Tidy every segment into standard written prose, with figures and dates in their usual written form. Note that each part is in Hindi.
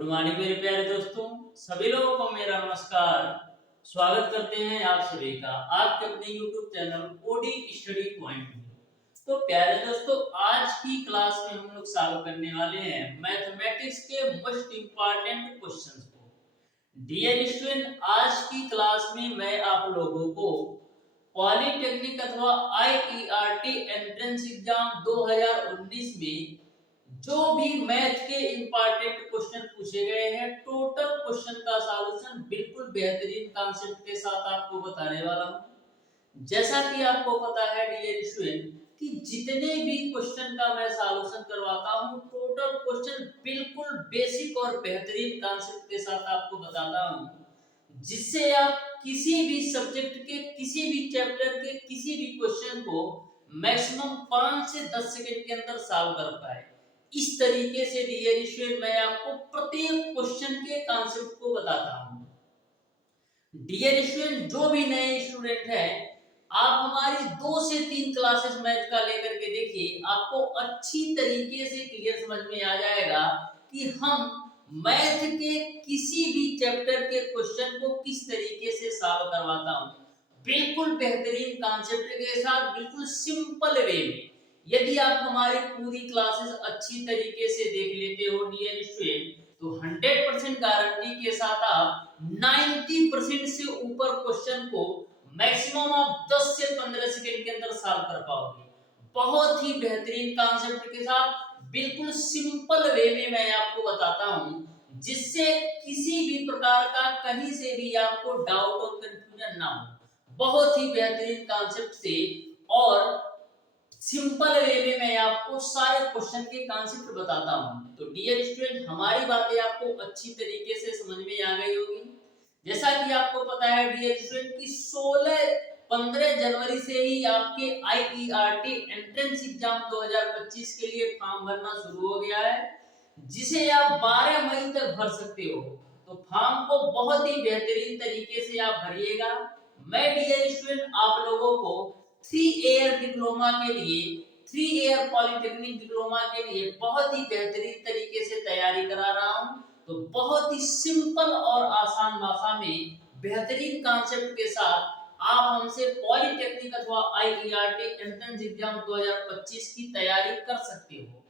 गुड मॉर्निंग मेरे प्यारे दोस्तों, सभी लोगों को मेरा नमस्कार। स्वागत करते हैं आप सभी का आपके अपने YouTube channel OD study point में। तो प्यारे दोस्तों, आज की क्लास में हम लोग सॉल्व करने वाले हैं मैथमेटिक्स के मोस्ट इंपॉर्टेंट क्वेश्चंस को। डियर स्टूडेंट, आज की क्लास में मैं आप लोगों को पॉलिटेक्निक अथवा IERT एंट्रेंस एग्जाम 2019 में जो भी मैथ के इंपॉर्टेंट क्वेश्चन पूछे गए हैं, टोटल क्वेश्चन का सॉल्यूशन बिल्कुल बेहतरीन कॉन्सेप्ट के साथ आपको बताने वाला हूं। जैसा कि आपको पता है डियर स्टूडेंट कि जितने भी क्वेश्चन का मैं सॉल्यूशन करवाता हूं, टोटल क्वेश्चन बिल्कुल बेसिक और बेहतरीन कॉन्सेप्ट के साथ आपको बताता हूं, जिससे आप किसी भी सब्जेक्ट के किसी भी चैप्टर के किसी भी क्वेश्चन को मैक्सिमम 5 से 10 सेकंड के अंदर सॉल्व कर पाए। इस तरीके से डियर स्टूडेंट मैं आपको प्रत्येक क्वेश्चन के कॉन्सेप्ट को बताता हूं। डियर स्टूडेंट, जो भी नए स्टूडेंट हैं, आप हमारी 2 से 3 क्लासेस मैथ का लेकर के देखिए, आपको अच्छी तरीके से क्लियर समझ में आ जाएगा कि हम मैथ के किसी भी चैप्टर के क्वेश्चन को किस तरीके से सॉल्व करवाता हूं, बिल्कुल बेहतरीन कॉन्सेप्ट के साथ, बिल्कुल सिंपल वे में। यदि आप हमारी पूरी क्लासेस अच्छी तरीके से देख लेते हो डियर स्टूडेंट, तो 100% गारंटी के साथ आप 90% से ऊपर क्वेश्चन को मैक्सिमम आप 10 से 15 सेकंड के अंदर सॉल्व कर पाओगे। बहुत ही बेहतरीन कॉन्सेप्ट के साथ, बिल्कुल सिंपल वे में मैं आपको बताता हूं, जिससे किसी भी प्रकार का कहीं से भी आपको डाउट और कंफ्यूजन ना हो। बहुत ही बेहतरीन कॉन्सेप्ट से और सिंपल वे में मैं आपको सारे क्वेश्चन के कॉन्सेप्ट बताता हूं। तो डियर स्टूडेंट, हमारी बातें आपको अच्छी तरीके से समझ में आ गई होगी। जैसा कि आपको पता है डियर स्टूडेंट कि 15 जनवरी से ही आपके IERT एंट्रेंस एग्जाम 2025 के लिए फॉर्म भरना शुरू हो गया है, जिसे आप 12 मई तक भर सकते हो। तो फॉर्म को बहुत ही बेहतरीन तरीके से आप भरिएगा। मैं डियर स्टूडेंट आप लोगों को 3 ईयर डिप्लोमा के लिए, 3 ईयर पॉलिटेक्निक डिप्लोमा के लिए बहुत ही बेहतरीन तरीके से तैयारी करा रहा हूं। तो बहुत ही सिंपल और आसान भाषा में बेहतरीन कॉन्सेप्ट के साथ आप हमसे पॉलिटेक्निक अथवा IERT एंट्रेंस एग्जाम 2025 की तैयारी कर सकते हो,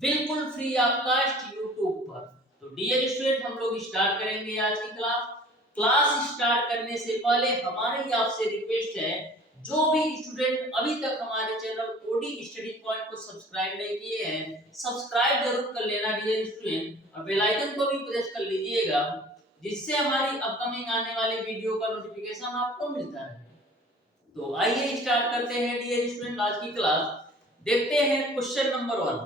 बिल्कुल फ्री ऑफ कॉस्ट यूट्यूब पर। तो डियर स्टूडेंट, हम लोग स्टार्ट करेंगे आज की क्लास स्टार्ट करने से पहले हमारी आपसे रिक्वेस्ट है, जो भी स्टूडेंट अभी तक हमारे चैनल ओडी स्टडी पॉइंट को सब्सक्राइब नहीं किए हैं, सब्सक्राइब जरूर कर लेना डियर स्टूडेंट, और बेल आइकन को भी प्रेस कर लीजिएगा, जिससे हमारी अपकमिंग आने वाली वीडियो का नोटिफिकेशन आपको मिलता रहे। तो आइए स्टार्ट करते हैं डियर स्टूडेंट आज की क्लास। देखते हैं क्वेश्चन नंबर 1।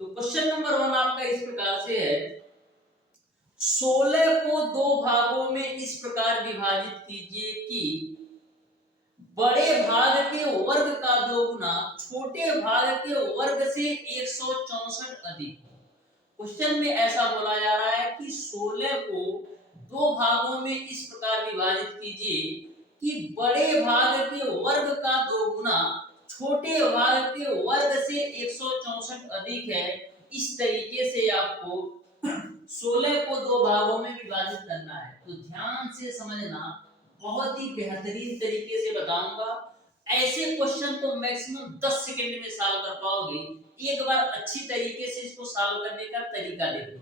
तो क्वेश्चन नंबर 1 आपका इस प्रकार से है, 16 को 2 भागों में इस प्रकार विभाजित कीजिए कि बड़े भाग के वर्ग का 2 गुना छोटे भाग के वर्ग से 164 अधिक हो। क्वेश्चन में ऐसा बोला जा रहा है कि 16 को 2 भागों में इस प्रकार विभाजित कीजिए कि बड़े भाग के वर्ग का 2 गुना छोटे भाग के वर्ग से 164 अधिक है। इस तरीके से आपको 16 को 2 भागों में विभाजित करना है। तो ध्यान से समझना, बहुत ही बेहतरीन तरीके से बताऊंगा। ऐसे क्वेश्चन को मैक्सिमम 10 सेकंड में सॉल्व कर पाओगे। एक बार अच्छी तरीके से इसको सॉल्व करने का तरीका देखो।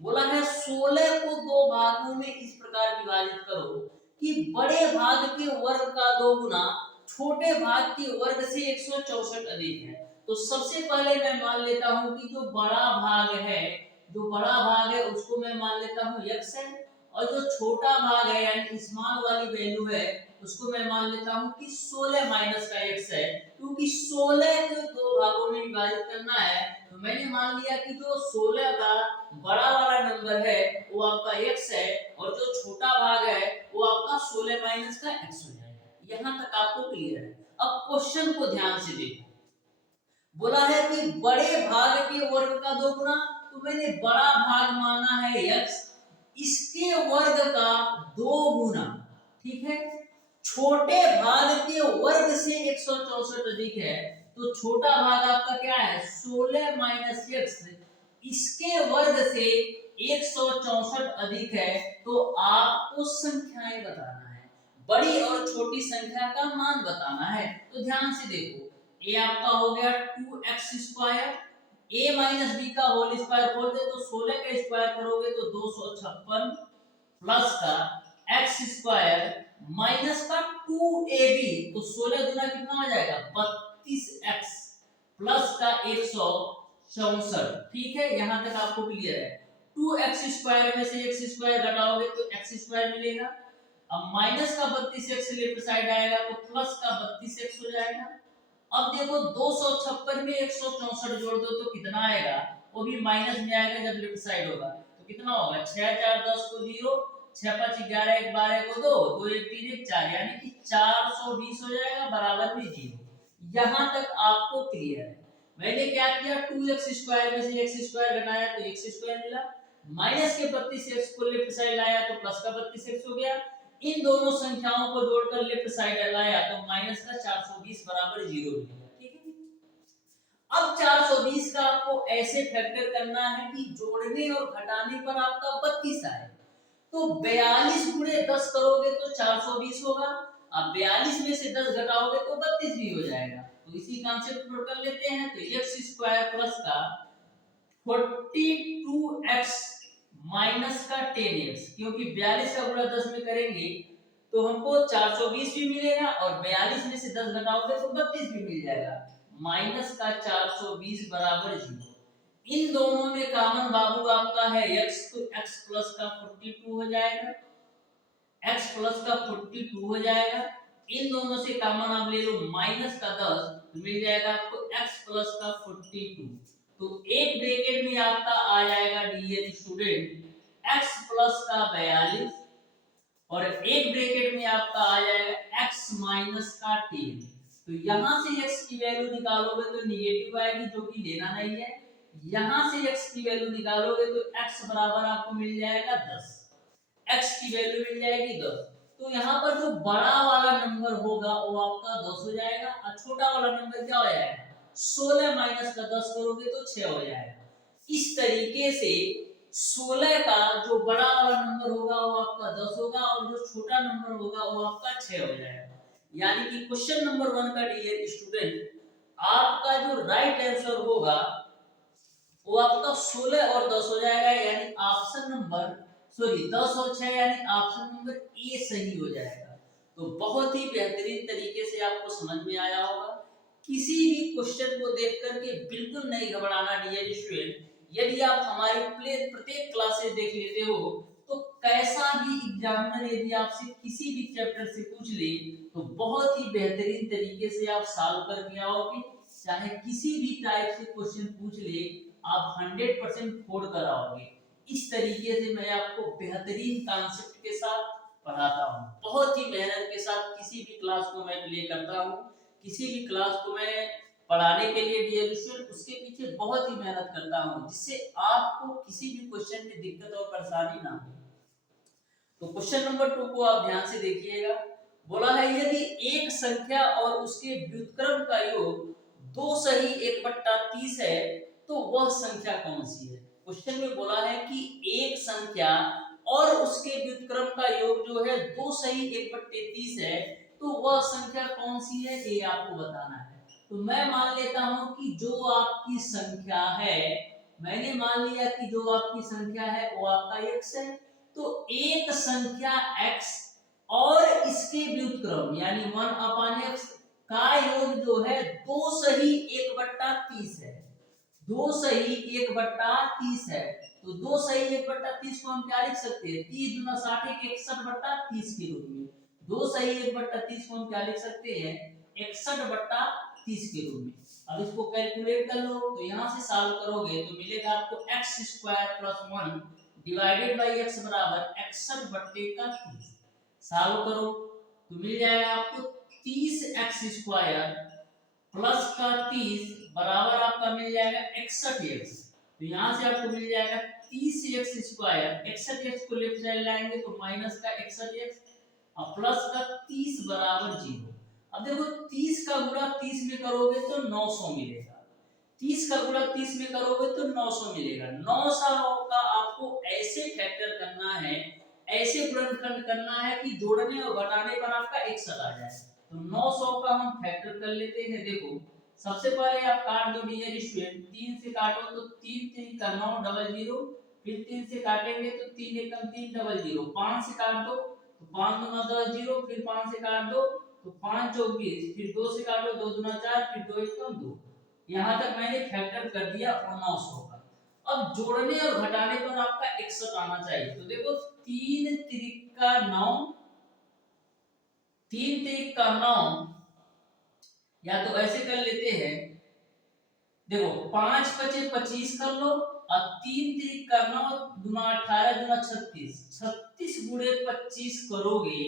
बोला है 16 को 2 भागों में इस प्रकार विभाजित करो कि बड़े भाग के वर्ग का 2 गुना छोटे भाग के वर्ग से 164 अधिक है। तो सबसे पहले मैं मान लेता हूं कि जो बड़ा भाग है उसको मैं मान लेता हूं x है, और जो छोटा भाग है यानी स्मॉल वाली वैल्यू है उसको मैं मान लेता हूं कि 16 माइनस का x है। क्योंकि 16 को 2 भागों में विभाजित करना है, तो मैंने मान लिया कि जो 16 का बड़ा वाला नंबर है वो आपका x है, और जो छोटा भाग है वो आपका 16 माइनस का x हो जाएगा। यहां तक आपको क्लियर है। अब क्वेश्चन को ध्यान से देखो। बोला है कि बड़े भाग के वर्ग का 2 गुना, तो मैंने बड़ा भाग माना है x, इसके वर्ग का 2 गुना, ठीक है। छोटे भाग के वर्ग से 164 अधिक है, तो छोटा भाग आपका क्या है 16 माइनस x, इसके वर्ग से 164 अधिक है तो आपको संख्याएं बताना है, बड़ी और छोटी संख्या का मान बताना है। तो ध्यान से देखो, a आपका हो गया 2x², a माइनस बी का होल स्क्वायर खोल दे तो 16 का स्क्वायर करोगे तो 256 प्लस का x² माइनस का 2ab, तो 16 गुना कितना हो जाएगा 32x प्लस का 164। ठीक है, यहां तक आपको क्लियर है। 2x² में से x² घटाओगे तो x² मिलेगा। अब माइनस का 32x लेफ्ट साइड आएगा तो प्लस का 32x हो जाएगा। अब देखो 256 में 164 जोड़ दो तो कितना आएगा, वो भी माइनस में आएगा जब लेफ्ट साइड होगा। तो कितना होगा 6 4 10 को 0, 6 5 11 1 12 को 2, 2 1 3 1 4, यानी कि 420 हो जाएगा बराबर में 0। यहां तक आपको क्लियर है। मैंने क्या किया, 2x² में से x² घटाया तो x² मिला, माइनस के 32x को लेफ्ट साइड लाया तो प्लस का 32x हो गया। इन दोनों संख्याओं को जोड़कर लेफ्ट साइड लाया तो माइनस का 420 बराबर 0 मिलेगा। ठीक है, अब 420 का आपको ऐसे फैक्टर करना है कि जोड़ने और घटाने पर आपका 32 आए। तो 42 गुणे 10 करोगे तो 420 होगा। अब 42 में से 10 घटाओगे तो 32 भी हो जाएगा। तो इसी कॉन्सेप्ट को कर लेते हैं। तो x² प्लस का 42x माइनस का 10x, क्योंकि 42 का गुणा 10 में करेंगे तो हमको 420 भी मिलेगा और 42 में से 10 घटाओगे तो 32 भी मिल जाएगा। माइनस का 420 बराबर 0। इन दोनों में कॉमन बाबू आपका है x, तो x प्लस का 42 हो जाएगा, x प्लस का 42 हो जाएगा। इन दोनों से कॉमन आप ले लो माइनस का 10, तो मिल जाएगा आपको x प्लस का 42। तो एक ब्रैकेट में आपका आ जाएगा डियर स्टूडेंट x प्लस का 42 और एक ब्रैकेट में आपका आ जाएगा x माइनस का 10। तो यहां से x की वैल्यू निकालोगे तो निगेटिव आएगी जो कि लेना नहीं है। यहां से x की वैल्यू निकालोगे तो x बराबर आपको मिल जाएगा 10, x की वैल्यू मिल जाएगी 10। तो यहाँ पर जो बड़ा वाला नंबर होगा वो आपका 10 हो जाएगा और छोटा वाला नंबर क्या हो जाएगा 16 माइनस का 10 करोगे तो 6 हो जाएगा। इस तरीके से 16 का जो बड़ा वाला नंबर होगा वो आपका 10 होगा और जो छोटा नंबर होगा वो आपका 6 हो जाएगा। यानी कि क्वेश्चन नंबर 1 का डियर स्टूडेंट आपका जो राइट आंसर होगा वो आपका 16 और 10 हो जाएगा, यानी ऑप्शन नंबर 10 और 6 यानी ऑप्शन नंबर ए सही हो जाएगा। तो बहुत ही बेहतरीन तरीके से आपको समझ में आया होगा। किसी भी क्वेश्चन को देख करके बिल्कुल नहीं घबराना डियर स्टूडेंट। यदि आप हमारी प्रत्येक क्लासेस देख लेते हो तो कैसा भी एग्जामिनर यदि आपसे किसी भी चैप्टर से पूछ ले तो बहुत ही बेहतरीन तरीके से आप सॉल्व करके आओगे। चाहे किसी भी टाइप से क्वेश्चन पूछ ले आप 100% खोल कर आओगे। इस तरीके से मैं आपको बेहतरीन कॉन्सेप्ट के साथ पढ़ाता हूँ। बहुत ही मेहनत के साथ किसी भी क्लास को मैं प्ले करता हूँ। किसी भी क्लास को मैं पढ़ाने के लिए डियर स्टूडेंट उसके पीछे बहुत ही मेहनत करता हूँ जिससे आपको किसी भी क्वेश्चन में दिक्कत और परेशानी ना हो। तो क्वेश्चन नंबर 2 को आप ध्यान से देखिएगा। बोला है यदि एक संख्या और उसके व्युत्क्रम का योग 2 सही 1/30 है तो वह संख्या कौन सी है। क्वेश्चन में बोला है कि एक संख्या और उसके व्युत्क्रम का योग जो है 2 सही 1/30 है तो वह संख्या कौन सी है ये आपको बताना है। तो मैं मान लेता हूं कि जो आपकी संख्या है, मैंने मान लिया कि जो आपकी संख्या है वो आपका x है। तो एक संख्या x और इसके व्युत्क्रम यानी 1/x का योग जो है 2 सही 1/30 है। 2 सही 1/30 है। तो 2 सही 1/30 को हम क्या लिख सकते हैं 30 गुना 60 61/30 के रूप में। 2 सही 1/30 को हम क्या लिख सकते हैं 61/30 के रूप में। अब इसको कैलकुलेट कर लो तो यहां से सॉल्व करोगे तो मिलेगा आपको x² + 1 डिवाइडेड बाय x बराबर 61/30। सॉल्व करो तो मिल जाएगा आपको 30x² प्लस का 30 बराबर आपका मिल जाएगा 61x। तो यहां से आपको मिल जाएगा 30x², 61x को लेफ्ट साइड लाएंगे तो माइनस का 61x और प्लस का 30 बराबर 0। अब देखो 30 का गुणा 30 में करोगे तो 900 मिलेगा। 30 का गुणा 30 में करोगे तो 900 मिलेगा। 900 का आपको ऐसे फैक्टर करना है, ऐसे गुणनखंड करना है कि जोड़ने और घटाने पर आपका 61 आ जाए। तो 900 का हम फैक्टर कर लेते हैं। देखो सबसे पहले आप काट दो डियर स्टूडेंट, 3 से काटो तो 3 3 का 9 डबल 0, फिर 3 से काटेंगे तो 3 एकम 3 डबल 0, 5 से काट दो तो 5 दूना 10 0, फिर 5 से काट दो तो 5 चौक 20, फिर 2 से काटो 2 दूना 4, फिर 2 एकम 2। यहाँ तक मैंने फैक्टर कर दिया 900 का। अब जोड़ने और घटाने पर आपका 61 आना चाहिए। तो देखो 3 त्रिका 9, 3 त्रिका 9, या तो ऐसे कर लेते हैं, देखो 5 पचे 25 कर लो और 3 त्रिका 9 दूना 18 दूना 36, 36 गुणे 25 करोगे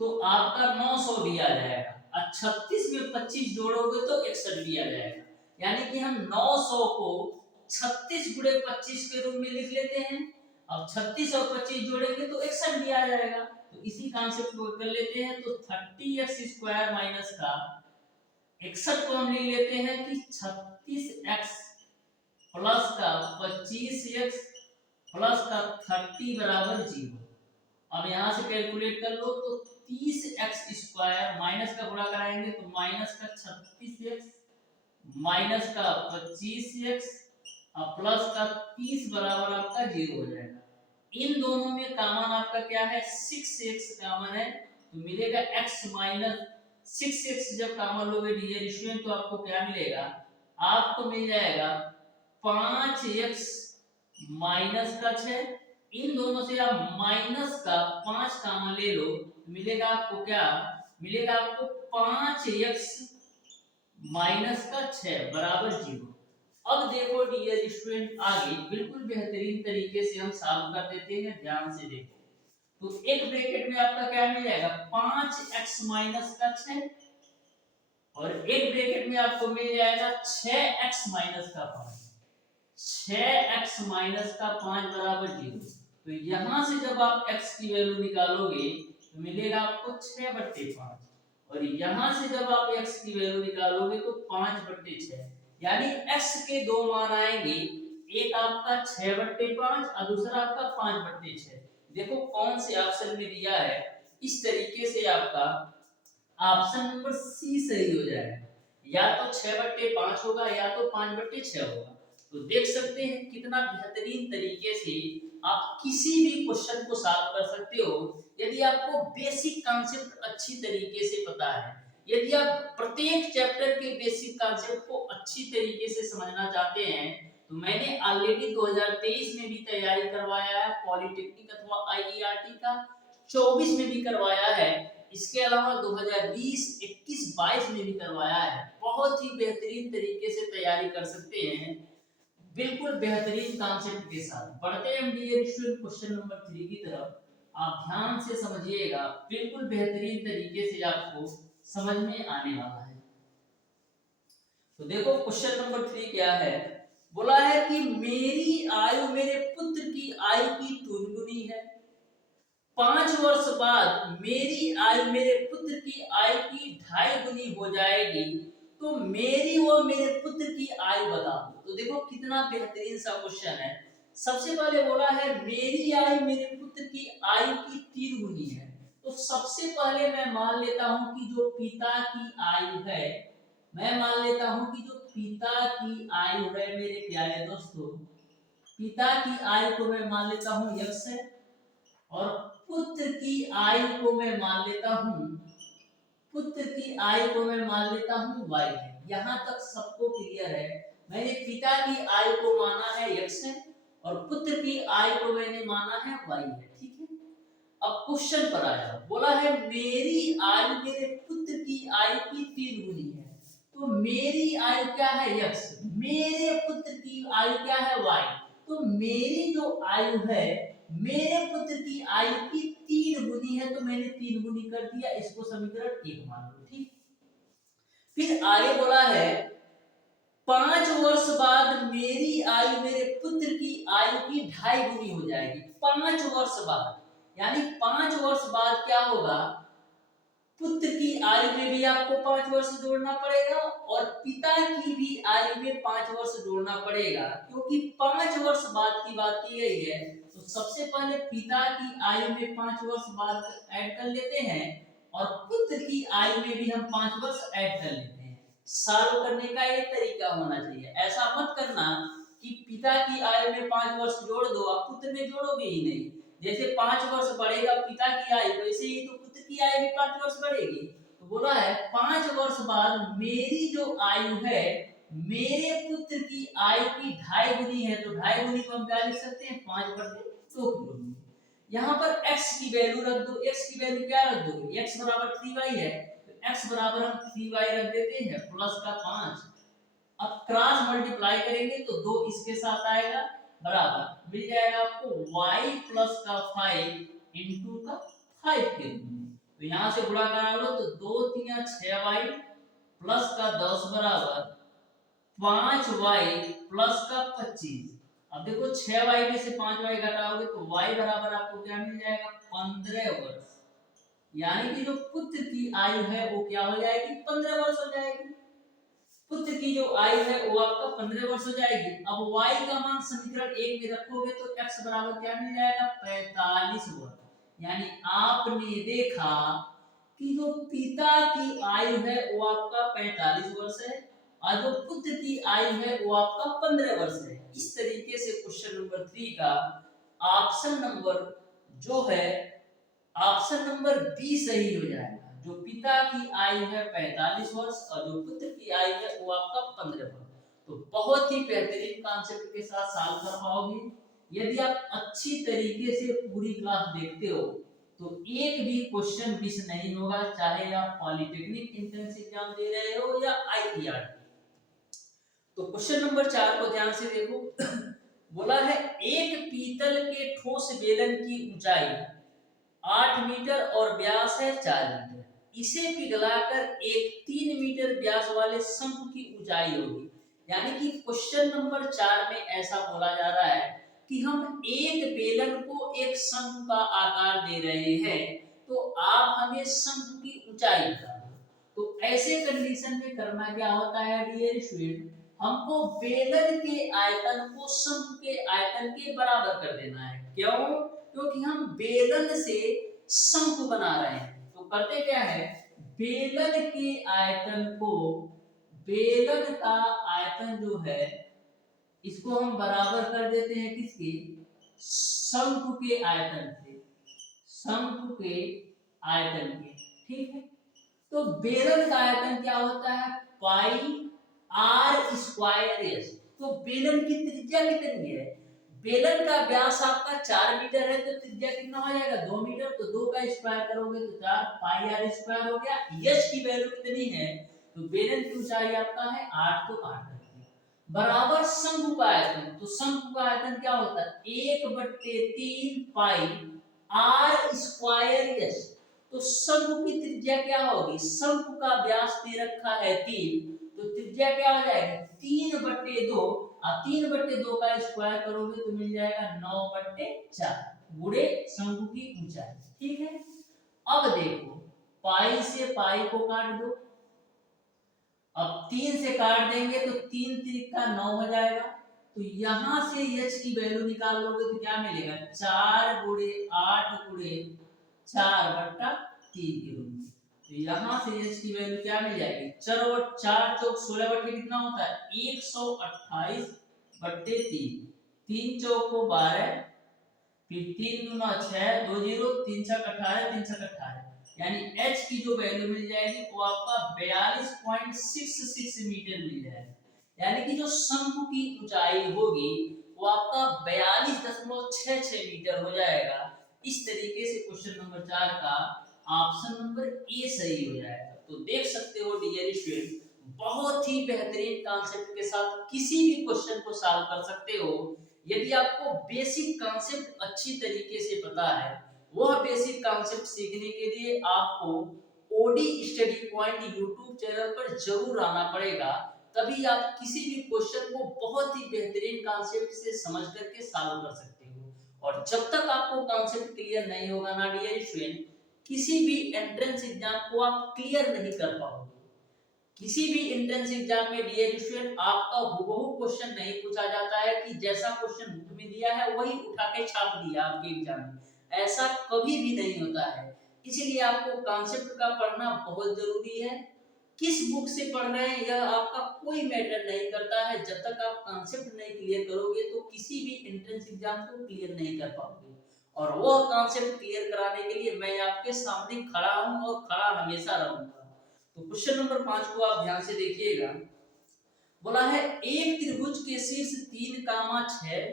तो आपका 900 भी आ जाएगा, और 36 में 25 जोड़ोगे तो 61 भी आ जाएगा। यानी कि हम 900 को 36 गुणे 25 के रूप में लिख लेते हैं। अब 36 और 25 जोड़ेंगे तो 61 भी आ जाएगा। तो इसी कॉन्सेप्ट को कर लेते हैं। तो 30x² माइनस का 61 को हम लिख लेते हैं कि 36x प्लस का 25x प्लस का 30 बराबर 0। अब यहाँ से कैलकुलेट कर लो तो 30x² माइनस का गुणा कराएंगे तो माइनस का 36x माइनस का 25x और प्लस का 30 बराबर आपका 0 हो जाएगा। इन दोनों में कॉमन आपका क्या है, 6x कॉमन है, तो मिलेगा x माइनस 6x। जब कॉमन लोगे डियर स्टूडेंट तो आपको क्या मिलेगा, आपको मिल जाएगा 5x माइनस का 6। इन दोनों से आप माइनस का 5 कॉमन ले लो, मिलेगा आपको क्या, मिलेगा आपको 5x माइनस का 6 बराबर 0। अब देखो डियर स्टूडेंट आगे बिल्कुल बेहतरीन तरीके से हम सॉल्व कर देते हैं, ध्यान से देखो। तो एक ब्रैकेट में आपका क्या मिल जाएगा, 5x माइनस का 6, और एक ब्रैकेट में आपको मिल जाएगा 6x माइनस का 5। 6x माइनस का 5 बराबर 0। तो यहां से जब आप x की वैल्यू निकालोगे तो मिलेगा आपको 6/5, और यहां से जब आप x की वैल्यू निकालोगे तो 5/6। यानी x के दो मान आएंगे, एक आपका 6/5 और दूसरा आपका 5/6। देखो कौन से ऑप्शन में दिया है, इस तरीके से आपका ऑप्शन नंबर सी सही हो जाएगा। या तो 6/5 होगा या तो 5/6 होगा। तो देख सकते हैं कितना बेहतरीन तरीके से आप किसी भी क्वेश्चन को सॉल्व कर सकते हो, यदि आपको बेसिक कॉन्सेप्ट अच्छी तरीके से पता है। यदि आप प्रत्येक चैप्टर के बेसिक कॉन्सेप्ट को अच्छी तरीके से समझना चाहते हैं तो मैंने ऑलरेडी 2023 में भी तैयारी करवाया है पॉलिटेक्निक अथवा आईईआरटी का, 24 में भी करवाया है, इसके अलावा 2020, 21, 22 में भी करवाया है। बहुत ही बेहतरीन तरीके से तैयारी कर सकते हैं, बिल्कुल बेहतरीन कॉन्सेप्ट के साथ। बढ़ते हैं डियर स्टूडेंट क्वेश्चन नंबर 3 की तरफ। आप ध्यान से समझिएगा, बिल्कुल बेहतरीन तरीके से आपको समझ में आने वाला है। तो देखो क्वेश्चन नंबर 3 क्या है, बोला है कि मेरी आयु मेरे पुत्र की आयु की तुलगुनी है। 5 वर्ष बाद मेरी आयु मेरे पुत्र की आयु की 2.5 गुनी हो जाएगी, तो मेरी व मेरे पुत्र की आयु बताओ। तो देखो कितना बेहतरीन सा क्वेश्चन है। सबसे पहले बोला है मेरी आयु मेरे पुत्र की आयु की 3 गुनी है। तो सबसे पहले मैं मान लेता हूं कि जो पिता की आयु है, मैं मान लेता हूं कि जो पिता की आयु है मेरे प्यारे दोस्तों, पिता की आयु को मैं मान लेता हूं x है, और पुत्र की आयु को मैं मान लेता हूं, पुत्र की आयु को मैं मान लेता हूं y है। यहां तक सबको क्लियर है। मैंने पिता की आयु को माना है x है और पुत्र की आयु को मैंने माना है y है, ठीक है। अब क्वेश्चन पर आया, बोला है मेरी आयु मेरे पुत्र की आयु की 3 गुनी है। तो मेरी आयु क्या है x, मेरे पुत्र की आयु क्या है y। तो मेरी जो आयु है मेरे पुत्र की आयु की 3 गुनी है, तो मैंने 3 गुनी कर दिया, इसको समीकरण 1 मान लो, ठीक। फिर आगे बोला है 5 वर्ष बाद मेरी आयु मेरे पुत्र की आयु की 2.5 गुनी हो जाएगी। 5 वर्ष बाद, यानी 5 वर्ष बाद क्या होगा, पुत्र की आयु में भी आपको 5 वर्ष जोड़ना पड़ेगा और पिता की भी आयु में 5 वर्ष जोड़ना पड़ेगा, क्योंकि 5 वर्ष बाद की बात की गई है। तो सबसे पहले पिता की आयु में 5 वर्ष बाद ऐड कर लेते हैं और पुत्र की आयु में भी हम 5 वर्ष ऐड कर लेते हैं। सॉल्व करने का एक तरीका होना चाहिए, ऐसा मत करना कि पिता की आयु में 5 वर्ष जोड़ दो, आप पुत्र में जोड़ोगे ही नहीं। जैसे 5 वर्ष बढ़ेगा पिता की आयु, वैसे ही तो पुत्र की आयु भी 5 वर्ष बढ़ेगी। तो बोला है 5 वर्ष बाद मेरी जो आयु है, मेरे पुत्र की आयु की 2.5 गुनी है, तो 2.5 गुनी को हम क्या लिख सकते हैं, 5/2 यहाँ पर x की वैल्यू रख दो। x की वैल्यू क्या रख दोगे, x बराबर 3y है, तो x बराबर हम 3y रख देते हैं प्लस का 5। अब क्रॉस मल्टीप्लाई करेंगे तो 2 इसके साथ आएगा, बराबर मिल जाएगा आपको y प्लस का 5 इंटू का 5 के रूप में। तो यहाँ से गुणा करा लो तो 2 3 6y प्लस का 10 बराबर 5y प्लस का 25। अब देखो 6y में से 5y घटाओगे तो y बराबर आपको क्या मिल जाएगा, 15 वर्ष। यानी कि जो पुत्र की आयु है वो क्या हो जाएगी, 15 वर्ष हो जाएगी। पुत्र की जो आयु है वो आपका 15 वर्ष हो जाएगी। अब y का मान समीकरण 1 में रखोगे तो x बराबर क्या मिल जाएगा, 45 वर्ष। यानी आपने देखा कि जो पिता की आयु है वो आपका 45 वर्ष है और जो पुत्र की आयु है वो आपका 15 वर्ष है। इस तरीके से क्वेश्चन नंबर 3 का ऑप्शन नंबर जो है, ऑप्शन नंबर बी सही हो जाएगा। जो पिता की आयु है 45 वर्ष और जो पुत्र की आयु है वो आपका 15 वर्ष। तो बहुत ही बेहतरीन कॉन्सेप्ट के साथ सॉल्व कर पाओगे। यदि आप अच्छी तरीके से पूरी क्लास देखते हो तो एक भी क्वेश्चन मिस नहीं होगा, चाहे आप पॉलिटेक्निक एंट्रेंस एग्जाम दे रहे हो या ITR। तो क्वेश्चन नंबर 4 को ध्यान से देखो। बोला है एक पीतल के ठोस बेलन की ऊंचाई 8 मीटर और व्यास है 4 मीटर। इसे पिघलाकर एक 3 मीटर व्यास वाले शंकु की ऊंचाई होगी। यानी कि क्वेश्चन नंबर 4 में ऐसा बोला जा रहा है कि हम एक बेलन को एक शंकु का आकार दे रहे हैं, तो आप हमें शंकु की ऊंचाई बता दो। तो ऐसे कंडीशन में करना क्या होता है डियर स्टूडेंट, हमको बेलन के आयतन को शंकु के आयतन के बराबर कर देना है। क्यों? क्योंकि हम बेलन से शंकु बना रहे हैं। तो करते क्या है, बेलन के आयतन को, बेलन का आयतन जो है इसको हम बराबर कर देते हैं किसके, शंकु के आयतन से, शंकु के आयतन के। ठीक है, तो बेलन का आयतन क्या होता है, पाई r स्क्वायर s। तो बेलन की त्रिज्या कितनी है, बेलन का व्यास आपका 4 मीटर है, तो त्रिज्या कितना हो जाएगा, 2 मीटर। तो 2 का स्क्वायर करोगे तो 4 पाई r स्क्वायर हो गया। h की वैल्यू कितनी है, तो बेलन की ऊंचाई आपका है 8, तो 8 बराबर शंकु का आयतन। तो शंकु का आयतन क्या होता है, 1/3 पाई r स्क्वायर s। तो शंकु की त्रिज्या क्या होगी, शंकु का व्यास दे रखा है 3, तो त्रिज्या क्या हो जाएगी 3/2। 3/2 का स्क्वायर करोगे तो मिल जाएगा 9/4 गुणे शंकु की ऊंचाई। ठीक है, अब देखो पाई से पाई को काट दो। अब 3 से काट देंगे तो 3 त्रिका 9 हो जाएगा। तो यहां से h की वैल्यू निकाल लोगे तो क्या मिलेगा, 4 गुणे 8 गुणे 4/3 के रूप में। तो यहाँ से h की वैल्यू क्या मिल जाएगी, 4 चौक 16 बटे कितना होता है, 128/3। 3 चौक को 12, फिर 3 दूना 6, 2 0, 3 छक 18, 3 छक 18। यानी h की जो वैल्यू मिल जाएगी वो आपका 42.66 मीटर मिल जाएगा। यानी कि जो शंकु की ऊंचाई होगी वो आपका 42.66 मीटर हो जाएगा। इस तरीके से क्वेश्चन नंबर 4 का ऑप्शन नंबर ए सही हो जाएगा। तो देख सकते हो डियर स्टूडेंट, बहुत ही बेहतरीन कॉन्सेप्ट के साथ किसी भी क्वेश्चन को सॉल्व कर सकते हो। यदि आपको बेसिक कॉन्सेप्ट अच्छी तरीके से पता है, वह बेसिक कॉन्सेप्ट सीखने के लिए आपको OD study point YouTube channel पर जरूर आना पड़ेगा। तभी आप किसी भी क्वेश्चन को बहुत ही बेहतरीन कॉन्सेप्ट से समझ करके सॉल्व कर सकते हो। और जब तक आपको कॉन्सेप्ट क्लियर नहीं होगा ना डियर स्टूडेंट, किसी भी एंट्रेंस एग्जाम को आप क्लियर नहीं कर पाओगे। किसी भी एंट्रेंस एग्जाम में डियर स्टूडेंट आपका हूबहू क्वेश्चन नहीं पूछा जाता है कि जैसा क्वेश्चन बुक में दिया है वही उठा के छाप दिया आपके एग्जाम में, ऐसा कभी भी नहीं होता है। इसलिए आपको कॉन्सेप्ट का पढ़ना बहुत जरूरी है। किस बुक से पढ़ रहे हैं यह आपका कोई मैटर नहीं करता है। जब तक आप कॉन्सेप्ट नहीं क्लियर करोगे तो किसी भी एंट्रेंस एग्जाम को क्लियर नहीं कर पाओगे। और वो कॉन्सेप्ट क्लियर कराने के लिए मैं आपके सामने खड़ा हूं और खड़ा हमेशा रहूंगा। तो क्वेश्चन नंबर 5 को आप ध्यान से देखिएगा। बोला है एक त्रिभुज के शीर्ष 3,6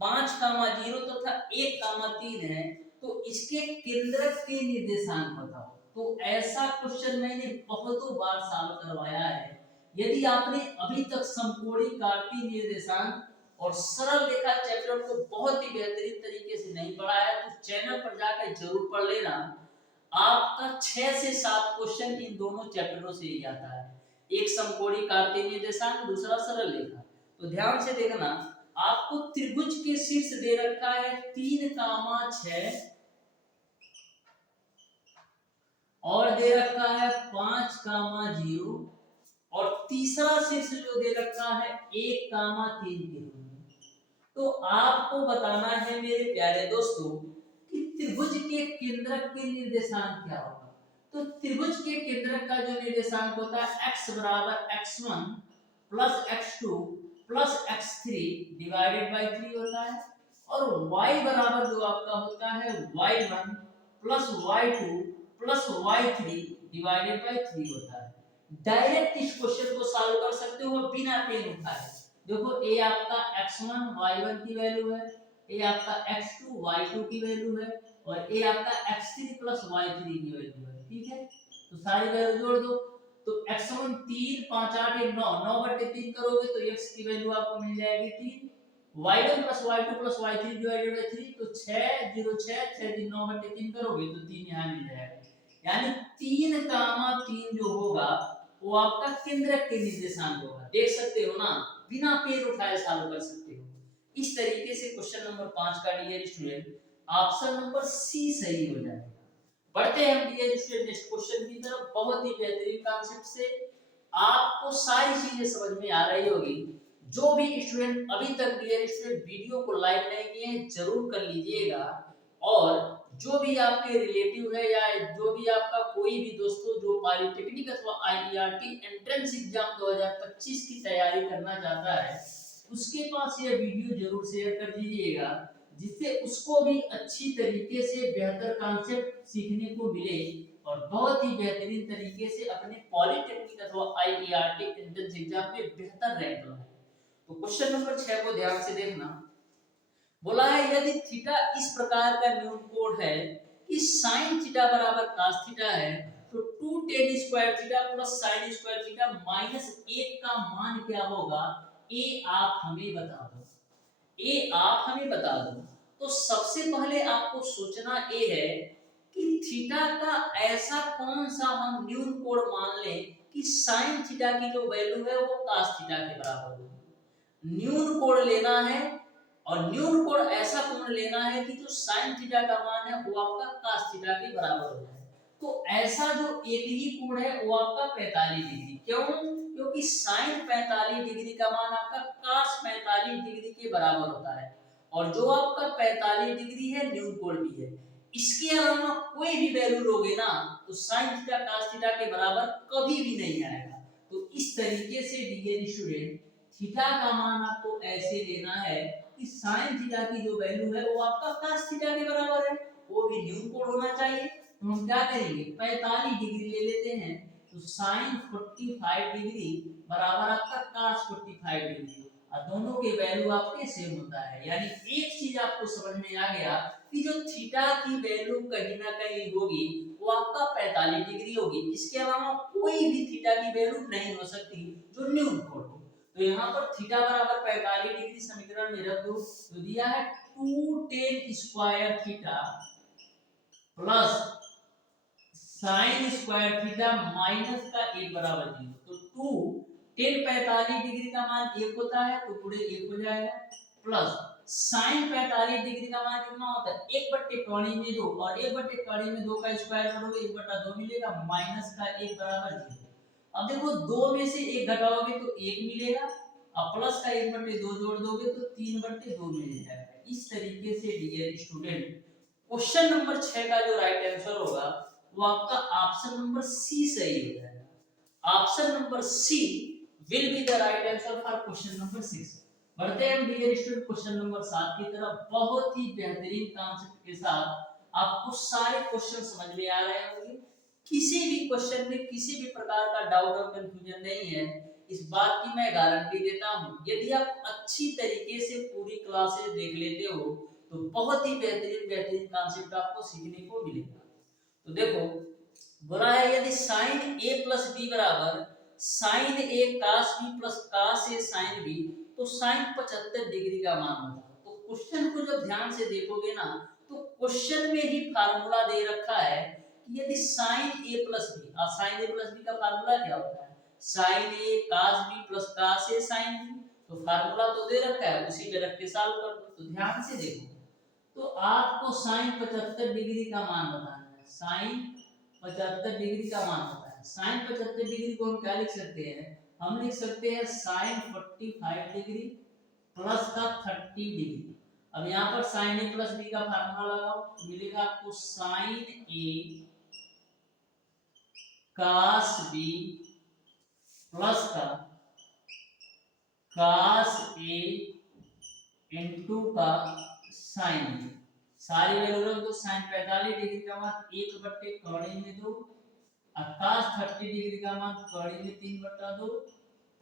5,0 तथा 1,3 है, तो इसके केंद्रक के निर्देशांक बताओ। तो ऐसा क्वेश्चन मैंने बहुतों बार सॉल्व करवाया है। यदि आपने अभी तक समकोणीय कार्तीय निर्देशांक और सरल रेखा चैप्टर को बहुत ही बेहतरीन तरीके से नहीं पढ़ा है तो चैनल पर जाकर जरूर पढ़ लेना। आपका 6 से 7 क्वेश्चन इन दोनों चैप्टरों से ही आता है, एक समकोणीय कार्तीय निर्देशांक, दूसरा सरल रेखा। तो ध्यान से देखना, आपको त्रिभुज के शीर्ष दे रखा है 3,6 और दे रखा है 5,0 और तीसरा शीर्ष जो दे रखा है 1,3 के रूप में। तो आपको बताना है मेरे प्यारे दोस्तों कि त्रिभुज के केंद्रक के निर्देशांक क्या होगा। तो त्रिभुज के केंद्रक का जो निर्देशांक होता है x बराबर x1 plus x2 plus x3 divided by 3 होता है, और y बराबर जो आपका होता है y1 plus y2 plus y3 divided by 3 होता है। डायरेक्ट इस क्वेश्चन को सॉल्व कर सकते हो बिना पेन उठाए। देखो a आपका x1 y1 की वैल्यू है, a आपका x2 y2 की वैल्यू है और a आपका x3 प्लस y3 की वैल्यू है। ठीक है, तो सारी वैल्यू जोड़ दो। तो x1 3 5 8 1 9 9 बटे 3 करोगे तो x की वैल्यू आपको मिल जाएगी 3, y1 plus y2 plus y3 divided by 3 तो 6 0 6 6 3 9 बटे 3 करोगे तो 3 यहां मिल जाएगा। यानी 3,3 जो होगा वो आपका केंद्रक के निर्देशांक होगा। देख सकते हो ना, बिना पेन उठाए सॉल्व कर सकते हो। इस तरीके से क्वेश्चन नंबर 5 का dear student option number C सही हो जाएगा। बढ़ते हैं हम डियर स्टूडेंट नेक्स्ट क्वेश्चन की तरफ। बहुत ही बेहतरीन कॉन्सेप्ट से आपको सारी चीजें समझ में आ रही होगी। जो भी स्टूडेंट अभी तक डियर स्टूडेंट वीडियो को लाइक नहीं किए हैं जरूर कर लीजिएगा, और जो भी आपके रिलेटिव है या जो भी आपका कोई भी दोस्तों जो पॉलिटेक्निक अथवा आईईआरटी एंट्रेंस एग्जाम 2025 की तैयारी करना चाहता है उसके पास यह वीडियो जरूर शेयर कर दीजिएगा, जिससे उसको भी अच्छी तरीके से बेहतर कॉन्सेप्ट सीखने को मिले और बहुत ही बेहतरीन तरीके से अपने पॉलिटेक्निक अथवा आईईआरटी एंट्रेंस एग्जाम में बेहतर रैंक लाए। तो क्वेश्चन नंबर 6 को ध्यान से देखना। बोला है यदि थीटा इस प्रकार का न्यून कोण है कि sin थीटा बराबर cos थीटा है, तो 2 tan square theta plus sin square theta minus 1 का मान क्या होगा, ए आप हमें बता दो। ए आप हमें बता दो। तो सबसे पहले आपको सोचना ये है कि थीटा का ऐसा कौन सा हम न्यून कोण मान लें कि sin थीटा की जो वैल्यू है वो cos थीटा के बराबर हो। न्यून कोण लेना है और न्यून कोण ऐसा कोण लेना है कि जो sin थीटा का मान है वो आपका cos थीटा के बराबर हो जाए। तो ऐसा जो एक ही कोण है वो आपका 45 डिग्री। क्यों? क्योंकि sin 45 डिग्री का मान आपका cos 45 डिग्री के बराबर होता है, और जो आपका 45 डिग्री है न्यून कोण भी है। इसके अलावा कोई भी वैल्यू लोगे ना तो sin थीटा cos थीटा के बराबर कभी भी नहीं आएगा। तो इस तरीके से डियर स्टूडेंट थीटा का मान आपको ऐसे लेना है कि sin थीटा की जो वैल्यू है वो आपका cos थीटा के बराबर है, वो भी न्यून कोण होना चाहिए। तो हम क्या करेंगे 45 डिग्री ले लेते हैं, तो sin 45 डिग्री बराबर आपका cos 45 डिग्री, और दोनों के वैल्यू आपके सेम होता है। यानी एक चीज आपको समझ में आ गया कि जो थीटा की वैल्यू कहीं ना कहीं होगी वो आपका 45 डिग्री होगी। इसके अलावा कोई भी थीटा की वैल्यू नहीं हो सकती जो न्यून कोण हो। तो यहाँ पर थीटा बराबर 45 डिग्री समीकरण में रख दो, तो दिया है 2 tan square theta plus sin square theta minus का 1 बराबर 0। तो 2 tan 45 डिग्री का मान 1 होता है तो पूरे 1 हो जाएगा, प्लस साइन 45 डिग्री का मान कितना होता है, 1/कड़ी में 2, और 1/कड़ी में 2 का स्क्वायर करोगे 1/2 मिलेगा, माइनस का 1 बराबर 0। अब देखो 2 में से 1 घटाओगे तो 1 मिलेगा, अब प्लस का 1/2 जोड़ दोगे तो 3/2 मिल जाएगा। इस तरीके से डियर स्टूडेंट क्वेश्चन नंबर 6 का जो राइट आंसर होगा वो आपका ऑप्शन नंबर सी सही हो जाएगा। Option number C will be the right answer for question number 6। बढ़ते हैं डियर स्टूडेंट क्वेश्चन नंबर 7 की तरफ। बहुत ही बेहतरीन कॉन्सेप्ट के साथ आपको सारे क्वेश्चन समझ में आ रहे होंगे। किसी भी क्वेश्चन में किसी भी प्रकार का डाउट और कंफ्यूजन नहीं है, इस बात की मैं गारंटी देता हूं। यदि आप अच्छी तरीके से पूरी क्लासेस देख लेते हो तो बहुत ही बेहतरीन बेहतरीन कॉन्सेप्ट आपको सीखने को मिलेगा। तो देखो बोला है यदि साइन a प्लस बी बराबर sine a cos b plus cos a sine b तो साइन 75 डिग्री का मान होगा। तो क्वेश्चन को जब ध्यान से देखोगे ना तो क्वेश्चन में ही फार्मूला दे रखा है कि यदि sine a plus B, sine a plus B का फार्मूला क्या होता है, sine a cos b plus cos a sine b। तो फार्मूला तो दे रखा है, उसी पे रख के सॉल्व कर दो। तो ध्यान से देखो, तो आपको साइन 75 डिग्री का मान बताना है। साइन 75 डिग्री का मान होता है। साइन 75 डिग्री को हम क्या लिख सकते हैं, हम लिख सकते हैं साइन 45 डिग्री प्लस का 30 डिग्री। अब यहाँ पर साइन ए प्लस बी का फार्मूला लगाओ, मिलेगा आपको साइन ए cos बी प्लस का cos ए इंटू का साइन बी। सारी वैल्यू रख दो। साइन 45 डिग्री का मान 1/कड़ी में 2, cos 30 डिग्री का मान कड़ी में 3/2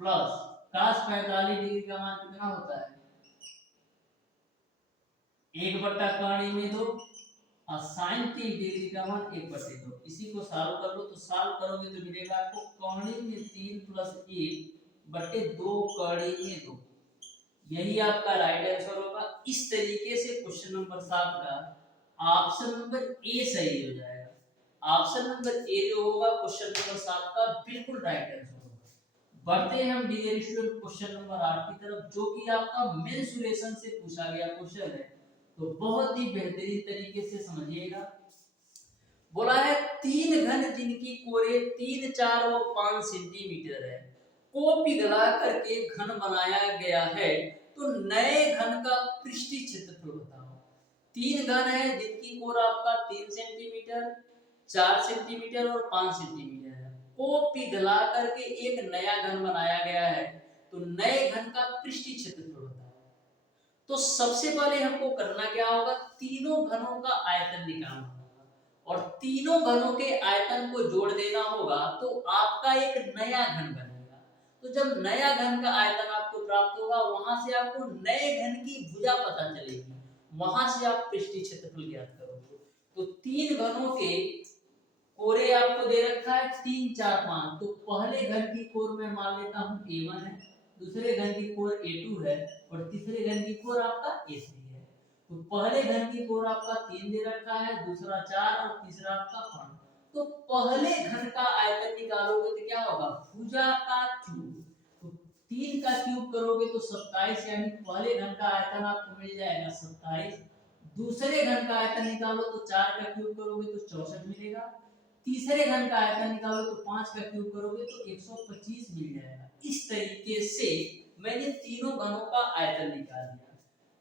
प्लस cos 45 डिग्री का मान कितना होता है, 1/कड़ी में 2 और sin 30 डिग्री का मान 1/2। इसी को सॉल्व कर लो। तो सॉल्व करोगे तो मिलेगा आपको कड़ी में 3 प्लस 1/2 कड़ी में 2। यही आपका राइट आंसर होगा। इस तरीके से क्वेश्चन नंबर 7 का ऑप्शन नंबर ए सही हो जाएगा। ऑप्शन नंबर ए जो होगा क्वेश्चन नंबर 7 का बिल्कुल राइट आंसर होगा। बढ़ते हैं हम डियर स्टूडेंट क्वेश्चन नंबर 8 की तरफ, जो कि आपका मेंसुरेशन से पूछा गया क्वेश्चन है। तो बहुत ही बेहतरीन तरीके से समझिएगा। बोला है 3 घन जिनकी कोरे 3, 4 व 5 सेंटीमीटर है को पिघला करके घन बनाया गया है, तो नए घन का पृष्ठीय क्षेत्रफल बताओ। 3 घन है जिनकी कोर आपका 3 सेंटीमीटर, 4 सेंटीमीटर और 5 सेंटीमीटर है, को पिघला करके एक नया घन बनाया गया है, तो नए घन का पृष्ठीय क्षेत्रफल बताओ। तो सबसे पहले हमको करना क्या होगा, तीनों घनों का आयतन निकालना होगा और तीनों घनों के आयतन को जोड़ देना होगा, तो आपका एक नया घन बनेगा। तो जब नया घन का आयतन आपको प्राप्त होगा, वहां से आपको नए घन की भुजा पता चलेगी, वहां से आप पृष्ठीय क्षेत्रफल ज्ञात करोगे। तो 3 घनों के कोरे आपको दे रखा है 3, 4, 5। तो पहले घन की कोर में मान लेता हूं A1 है, दूसरे घन की कोर A2 है और तीसरे घन की कोर आपका A3 है। तो पहले घन की कोर आपका 3 दे रखा है, दूसरा 4 और तीसरा आपका 5। तो पहले घन का आयतन निकालोगे तो क्या होगा, भुजा का क्यूब। तो 3 का क्यूब करोगे तो 27, यानी पहले घन का आयतन आपको मिल जाएगा 27। दूसरे घन का आयतन निकालो तो 4 का क्यूब करोगे तो 64 मिलेगा। तीसरे घन का आयतन निकालो तो 5 का क्यूब करोगे तो 125 मिल जाएगा। इस तरीके से मैंने तीनों घनों का आयतन निकाल लिया।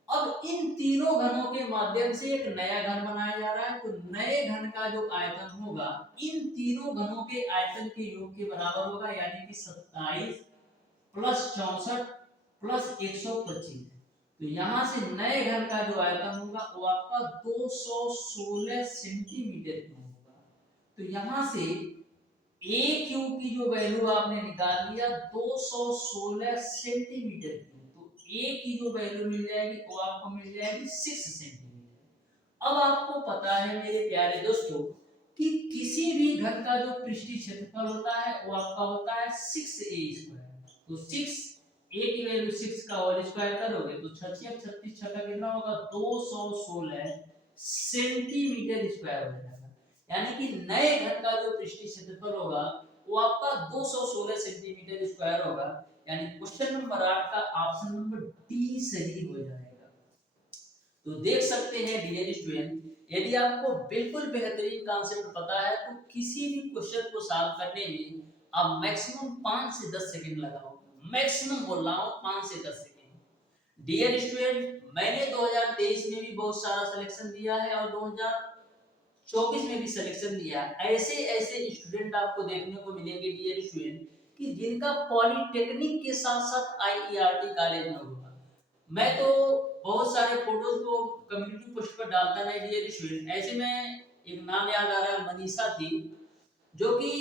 अब इन तीनों घनों के माध्यम से एक नया घन बनाया जा रहा है, तो नए घन का जो आयतन होगा इन तीनों घनों के आयतन के योग के बराबर होगा, यानी कि 27 प्लस 64 प्लस 125। तो यहाँ से नए घन का जो आयतन होगा वो आपका 216 सेंटीमीटर क्यूब होगा। तो यहाँ से ए क्यूब की जो वैल्यू आपने निकाल लिया 216 सेंटीमीटर क्यूब, तो ए की जो वैल्यू मिल जाएगी वो आपको मिल जाएगी 6 सेंटीमीटर। अब आपको पता है मेरे प्यारे दोस्तों कि किसी भी घन का जो पृष्ठीय क्षेत्रफल होता है वो आपका होता है 6a²। तो 6 a की वैल्यू 6 का होल स्क्वायर करोगे तो 6 × 36 का कितना होगा, 216 सेंटीमीटर स्क्वायर हो जाएगा। यानी कि नए घन का जो पृष्ठीय क्षेत्रफल होगा वो आपका 216 सेंटीमीटर स्क्वायर होगा। यानी क्वेश्चन नंबर 8 का ऑप्शन नंबर डी सही हो जाएगा। तो देख सकते हैं डियर स्टूडेंट, यदि आपको बिल्कुल बेहतरीन कॉन्सेप्ट पता है तो किसी भी क्वेश्चन को सॉल्व करने में आप मैक्सिमम 5 से 10 सेकंड लगाओ, मैक्सिमम बोल रहा हूँ 5 से 10 सेकंड। डियर स्टूडेंट, मैंने 2023 में भी बहुत सारा सिलेक्शन दिया है और 2024 में भी सिलेक्शन दिया है। ऐसे ऐसे स्टूडेंट आपको देखने को मिलेंगे डियर स्टूडेंट कि जिनका पॉलिटेक्निक के साथ साथ आईईआरटी कॉलेज में होगा। मैं तो बहुत सारे फोटोज को कम्युनिटी पोस्ट पर डालता है डियर स्टूडेंट। ऐसे में एक नाम याद आ रहा है, मनीषा थी, जो कि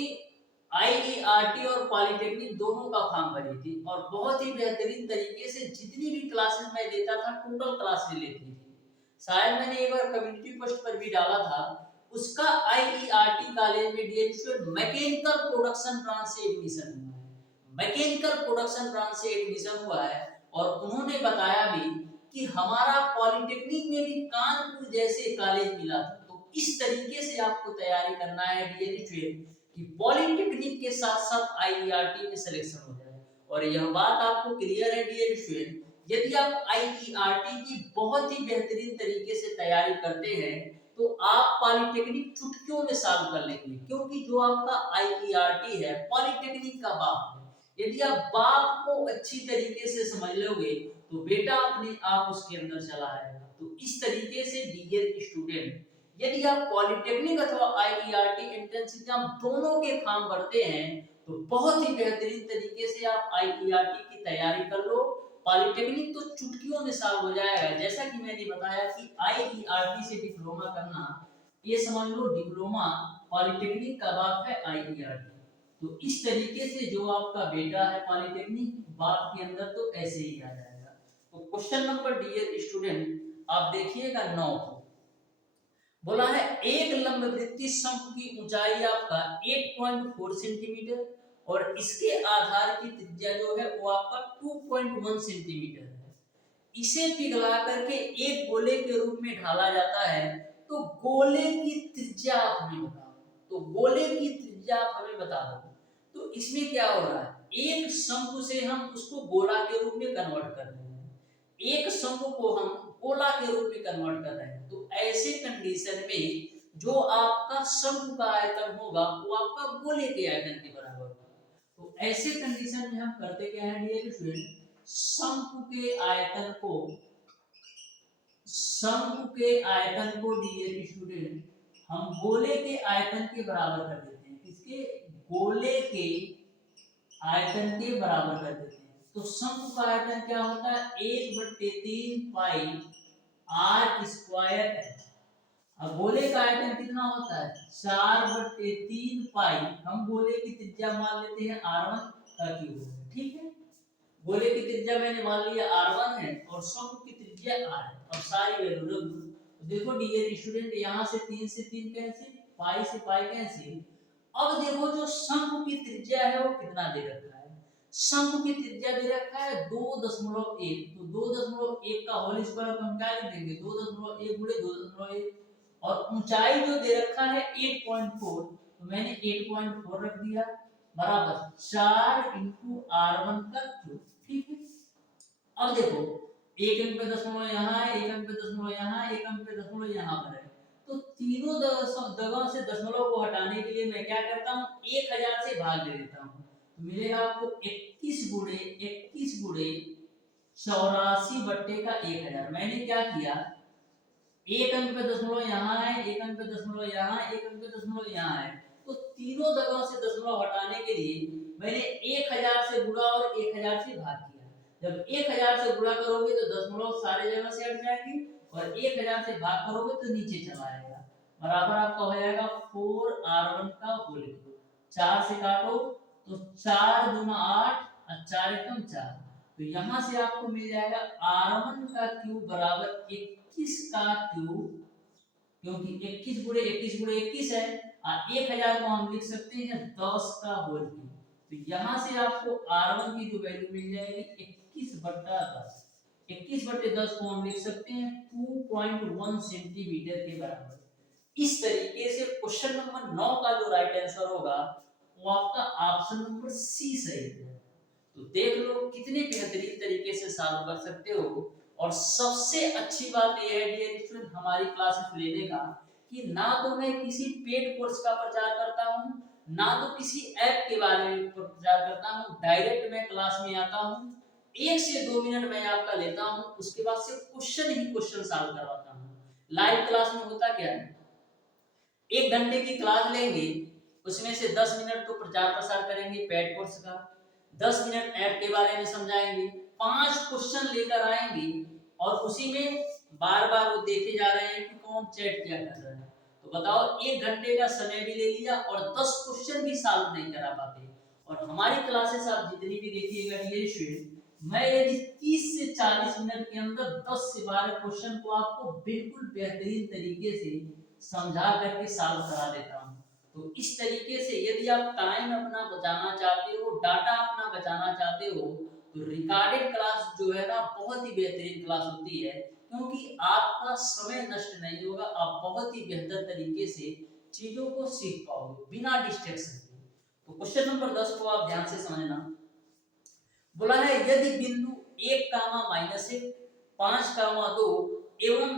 आईईआरटी और पॉलिटेक्निक दोनों का फॉर्म भरी थी और बहुत ही बेहतरीन तरीके से जितनी भी क्लासेस मैं देता था टोटल क्लास ले लेती थी। शायद मैंने एक बार कम्युनिटी पोस्ट पर भी डाला था। उसका आईईआरटी कॉलेज में dear student mechanical production branch से एडमिशन हुआ है, मैकेनिकल प्रोडक्शन ब्रांच से एडमिशन हुआ है। और उन्होंने बताया भी कि हमारा पॉलिटेक्निक में भी कानपुर जैसे कॉलेज मिला था। तो इस तरीके से आपको तैयारी करना है डियर स्टूडेंट कि पॉलिटेक्निक के साथ साथ आईईआरटी में सिलेक्शन हो जाए। और यह बात आपको क्लियर है डियर स्टूडेंट, यदि आप आईईआरटी की बहुत ही बेहतरीन तरीके से तैयारी करते हैं तो आप पॉलिटेक्निक चुटकियों में सॉल्व कर लेंगे, क्योंकि जो आपका आईईआरटी है पॉलिटेक्निक का बाप है। यदि आप बाप को अच्छी तरीके से समझ लोगे तो बेटा अपने आप उसके अंदर चला आएगा। तो इस तरीके से डियर स्टूडेंट, यदि आप पॉलिटेक्निक अथवा आईईआरटी एंट्रेंस एग्जाम दोनों के फॉर्म भरते हैं तो बहुत ही बेहतरीन तरीके से आप आईईआरटी की तैयारी कर लो। पॉलिटेक्निक तो चुटकियों में सॉल्व हो जाएगा। जैसा कि मैंने बताया कि आईईआरटी से डिप्लोमा करना, ये समझ लो डिप्लोमा पॉलिटेक्निक का बाप है आईईआरटी। तो इस तरीके से जो आपका बेटा है पॉलिटेक्निक बाप के अंदर, तो ऐसे ही आ जाएगा। तो क्वेश्चन नंबर डियर स्टूडेंट आप देखिएगा 9 को बोला है एक लंबवृत्तीय शंकु की ऊंचाई आपका 8.4 सेंटीमीटर और इसके आधार की त्रिज्या जो है वो आपका 2.1 सेंटीमीटर है। इसे पिघला करके एक गोले के रूप में ढाला जाता है। तो गोले की त्रिज्या आप हमें बताओ, तो गोले की त्रिज्या आप हमें बता दो। तो इसमें क्या हो रहा है, एक शंकु से हम उसको गोला के रूप में कन्वर्ट कर रहे हैं, एक शंकु को हम गोला के रूप में कन्वर्ट कर रहे हैं। तो ऐसे कंडीशन में जो आपका शंकु का आयतन होगा वो आपका गोले के आयतन के बराबर होगा। तो ऐसे कंडीशन में हम करते क्या है डियर स्टूडेंट, शंकु के आयतन को डियर स्टूडेंट हम गोले के आयतन के बराबर कर देते हैं। किसके, गोले के आयतन के बराबर कर देते हैं। तो शंकु का आयतन क्या होता है, 1/3 पाई आर स्क्वायर एच। अब गोले का आयतन कितना होता है, 4/3 पाई, हम गोले की त्रिज्या मान लेते हैं r1 का क्यूब है, ठीक है। गोले की त्रिज्या मैंने मान लिया r1 है और शंकु की त्रिज्या r है। अब सारी वैल्यू रख दो। देखो डियर स्टूडेंट, यहाँ से 3 से 3 कैंसिल, पाई से पाई कैंसिल। अब देखो जो शंकु की त्रिज्या है वो कितना दे रखा है, शंकु की त्रिज्या दे रखा है 2.1। तो 2.1 का होल स्क्वायर हम क्या लिख देंगे, 2.1 गुणे 2.1। और ऊंचाई जो दे रखा है 8.4, तो मैंने 8.4 रख दिया बराबर 4 × r1 का क्यूब, ठीक है। अब देखो एक अंक पे दशमलव यहाँ है, एक अंक पे दशमलव यहाँ है, एक अंक पे दशमलव यहाँ पर है। तो तीनों जगह से दशमलव को हटाने के लिए मैं क्या करता हूँ, 1000 से भाग दे देता हूँ। तो मिलेगा आपको 21 गुणे 84 बट्टे का 1000। मैंने क्या किया, एक अंक पे दशमलव यहाँ है, एक अंक पे दशमलव यहाँ है, एक अंक पे दशमलव यहाँ है। तो तीनों जगह से दशमलव हटाने के लिए मैंने 1000 से गुणा और 1000 से भाग किया। जब 1000 से गुणा करोगे तो दशमलव सारे जगह से हट जाएंगे और 1000 से भाग करोगे तो नीचे चला आएगा। बराबर आपका हो जाएगा 4r1 का होल क्यूब। 4 से काटो तो 4 दूना 8 और 4 एकम 4। तो यहाँ से आपको मिल जाएगा r1 का क्यूब बराबर 21 का क्यूब, क्योंकि 21 गुणे 21 है। 1000 को हम लिख सकते हैं 10 का होल क्यूब। तो यहाँ से आपको r1 की जो वैल्यू मिल जाएगी 21/10। 21/10 को हम लिख सकते हैं 2.1 सेंटीमीटर के बराबर। इस तरीके से क्वेश्चन नंबर 9 का जो राइट आंसर होगा वो आपका ऑप्शन नंबर सी सही है। तो देख लो कितने बेहतरीन तरीके से सॉल्व कर सकते हो। और सबसे अच्छी बात यह है डियर स्टूडेंट हमारी क्लासेस लेने का कि ना तो मैं किसी पेड कोर्स का प्रचार करता हूँ, ना तो किसी ऐप के बारे में प्रचार करता हूँ। डायरेक्ट मैं क्लास में आता हूँ, 1 से 2 मिनट मैं आपका लेता हूँ, उसके बाद से क्वेश्चन ही क्वेश्चन सॉल्व करवाता हूँ। लाइव क्लास में होता क्या है, 1 घंटे की क्लास लेंगे, उसमें से 10 मिनट तो प्रचार प्रसार करेंगे पेड कोर्स का, 10 मिनट ऐप के बारे में समझाएंगे, 5 क्वेश्चन लेकर आएंगे और उसी में बार बार वो देखे जा रहे हैं कि कौन चैट क्या कर रहा है। तो बताओ 1 घंटे का समय भी ले लिया और 10 क्वेश्चन भी सॉल्व नहीं करा पाते। और हमारी क्लासेस आप जितनी भी देखिएगा डियर स्टूडेंट, मैं यदि 30 से 40 मिनट के अंदर 10 से 12 क्वेश्चन को आपको बिल्कुल बेहतरीन तरीके से समझा करके सॉल्व करा देता हूँ। तो इस तरीके से यदि आप टाइम अपना बचाना चाहते हो, डाटा अपना बचाना चाहते हो, तो रिकॉर्डेड क्लास जो है ना बहुत ही बेहतरीन क्लास होती है, क्योंकि आपका समय नष्ट नहीं होगा, आप बहुत ही बेहतर तरीके से चीजों को सीख पाओगे बिना डिस्ट्रैक्शन के। तो क्वेश्चन नंबर 10 को आप ध्यान से समझना। बोला है यदि बिंदु 1 कामा -1, 5 कामा 2 एवं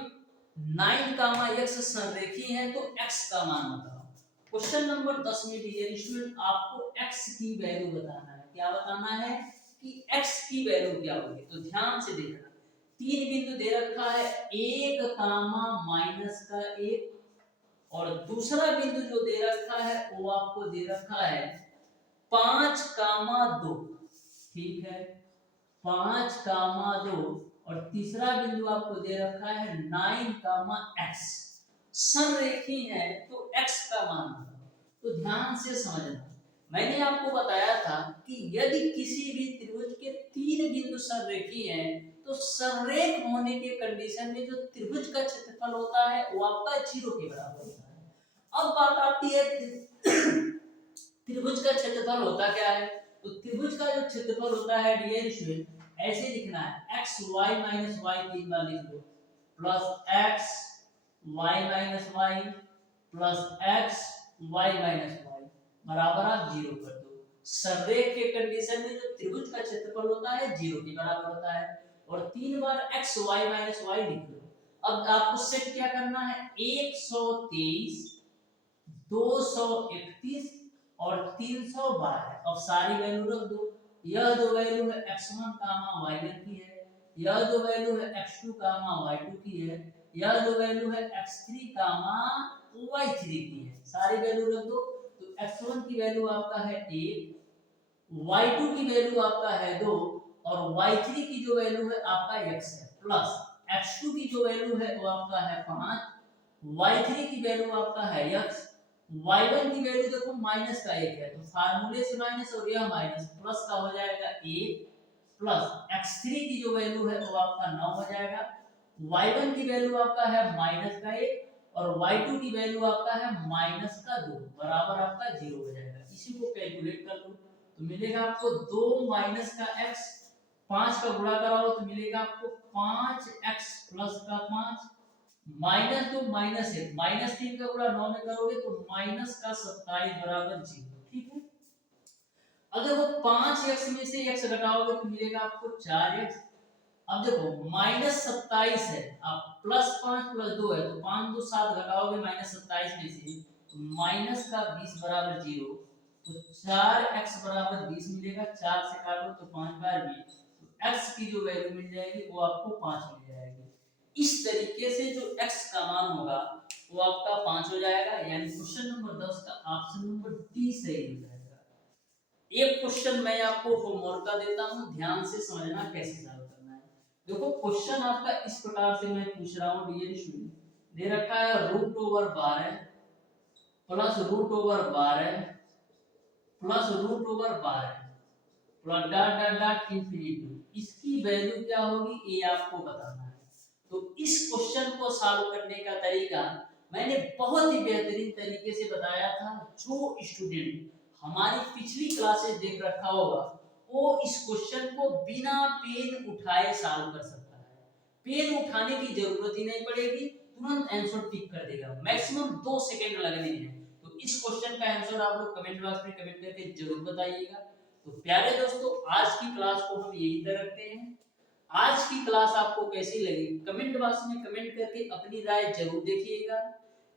9 कामा x संरेखी है तो x का मान बताओ। क्वेश्चन नंबर 10 में डियर स्टूडेंट आपको x की वैल्यू बताना है। क्या बताना है कि x की वैल्यू क्या होगी। तो ध्यान से देखना, 3 बिंदु दे रखा है, 1 कामा -1 और दूसरा बिंदु जो दे रखा है वो आपको दे रखा है 5 कामा 2। ठीक है, 5 कामा 2 और तीसरा बिंदु आपको दे रखा है 9 कामा x। संरेखी है तो x का मान बताओ। तो ध्यान से समझना, मैंने आपको बताया था कि यदि किसी भी त्रिभुज के 3 बिंदु संरेखी हैं तो संरेख होने के कंडीशन में जो त्रिभुज का क्षेत्रफल होता है वो आपका 0 के बराबर होता है। अब बात आती है त्रिभुज का क्षेत्रफल होता क्या है। तो त्रिभुज का जो क्षेत्रफल होता है डियर स्टूडेंट ऐसे लिखना है, x y माइनस y 3 बार लिख दो, plus x y minus y plus x y minus y बराबर आप 0 कर दो। संरेख के कंडीशन में जो त्रिभुज का क्षेत्रफल होता है 0 के बराबर होता है। और 3 बार x y माइनस y लिख दो। अब आपको सेट क्या करना है, 123 231 और 312। अब सारी वैल्यू रख दो। यह जो वैल्यू है x1 कामा y1 की है, यह जो वैल्यू है x2 कामा y2 की है, यह जो वैल्यू है x3 कामा y3 की है। सारी वैल्यू रख दो। तो x1 की वैल्यू आपका है 1, y2 की वैल्यू आपका है 2 और y3 की जो वैल्यू है आपका x है, प्लस x2 की जो वैल्यू है वो आपका है 5, y3 की वैल्यू आपका है x, y1 की वैल्यू देखो माइनस का 1 है तो फार्मूले से माइनस और यह माइनस, प्लस का हो जाएगा 1 प्लस x3 की जो वैल्यू है वो आपका 9 हो जाएगा, y1 की वैल्यू आपका है माइनस का 1 और y2 की वैल्यू आपका है माइनस का 2 बराबर आपका 0 हो जाएगा। इसी को कैलकुलेट कर लो तो मिलेगा आपको 2 माइनस का x, 5 का गुणा कराओ तो मिलेगा आपको 5x प्लस का 5 माइनस 2 माइनस 1, माइनस 3 का गुणा 9 में करोगे तो माइनस का 27 बराबर 0। ठीक है, अगर वो 5x में से x घटाओगे तो मिलेगा आपको 4x। अब देखो माइनस 27 है, आप प्लस 5 प्लस 2 है तो 5 2 7 घटाओगे माइनस 27 में से तो माइनस का 20 बराबर 0। तो 4x बराबर 20 मिलेगा, 4 से काटो तो 5 बार 20, तो x की जो वैल्यू मिल जाएगी वो आपको 5 मिल जाएगी। इस तरीके से जो x का मान होगा वो आपका 5 हो जाएगा, यानी क्वेश्चन नंबर 10 का ऑप्शन नंबर डी सही हो जाएगा। एक क्वेश्चन मैं आपको होमवर्क का देता हूं, ध्यान से समझना कैसे सॉल्व करना है। देखो क्वेश्चन आपका इस प्रकार से मैं पूछ रहा हूं डियर स्टूडेंट, दे रखा है √12 plus √12 plus √12 plus dot dot dot infinity. इसकी वैल्यू क्या होगी ये आपको बताना है। तो इस क्वेश्चन को सॉल्व करने का तरीका मैंने बहुत ही बेहतरीन तरीके से बताया था। जो स्टूडेंट हमारी पिछली क्लासेस देख रखा होगा वो इस क्वेश्चन को बिना पेन उठाए सॉल्व कर सकता है। पेन उठाने की जरूरत ही नहीं पड़ेगी, तुरंत आंसर टिक कर देगा, मैक्सिमम 2 सेकंड लगने हैं। तो इस क्वेश्चन का आंसर आप लोग कमेंट बॉक्स में कमेंट करके जरूर बताइएगा। तो प्यारे दोस्तों आज की क्लास को हम यहीं तक रखते हैं। आज की क्लास आपको कैसी लगी कमेंट बॉक्स में कमेंट करके अपनी राय जरूर देखिएगा।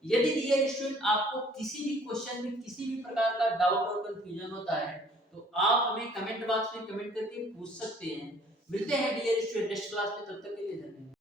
यदि डियर स्टूडेंट आपको किसी भी क्वेश्चन में किसी भी प्रकार का डाउट और कंफ्यूजन होता है तो आप हमें कमेंट बॉक्स में कमेंट करके पूछ सकते हैं। मिलते हैं डियर स्टूडेंट नेक्स्ट क्लास में, तब तक के लिए धन्यवाद।